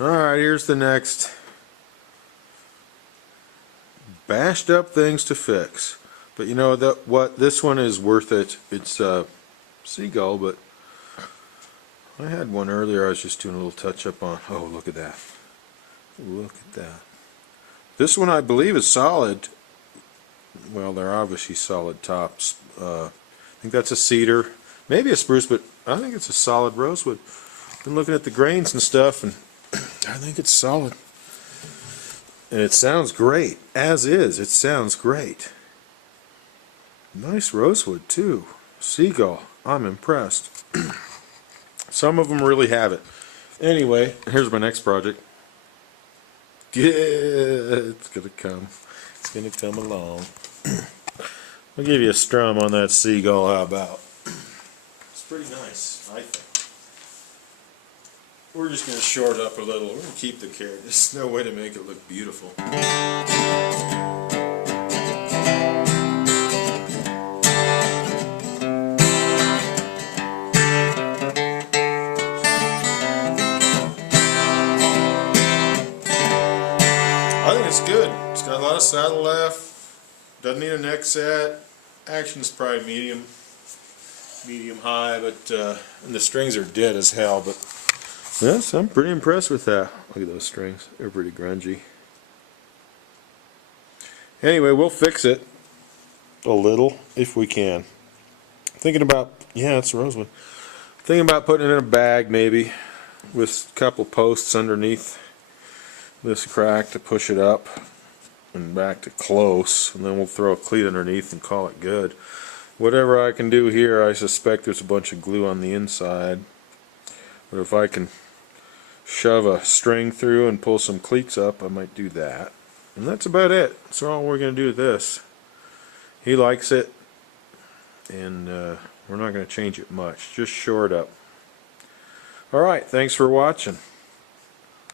Alright, here's the next bashed up things to fix. But you know what? This one is worth it. It's a Seagull, but I had one earlier I was just doing a little touch up on. Oh, look at that. Look at that. This one I believe is solid. Well, they're obviously solid tops. I think that's a cedar. Maybe a spruce, but I think it's a solid rosewood. Been looking at the grains and stuff, and I think it's solid. And it sounds great. As is, it sounds great. Nice rosewood, too. Seagull. I'm impressed. Some of them really have it. Anyway, here's my next project. Yeah, it's gonna come. It's gonna come along. I'll give you a strum on that Seagull. How about? It's pretty nice, I think. We're just gonna short up a little. We're gonna keep the carrot. There's no way to make it look beautiful. I think it's good. It's got a lot of saddle left. Doesn't need a neck set. Action's probably medium high, but and the strings are dead as hell. But yes, I'm pretty impressed with that. Look at those strings; they're pretty grungy. Anyway, we'll fix it a little if we can. Thinking about it's rosewood. Thinking about putting it in a bag maybe with a couple posts underneath this crack to push it up and back to close, and then we'll throw a cleat underneath and call it good. Whatever I can do here, I suspect there's a bunch of glue on the inside, but if I can shove a string through and pull some cleats up, I might do that. And that's about it. That's all we're going to do with this. He likes it, and we're not going to change it much. Just shore it up. Alright, thanks for watching.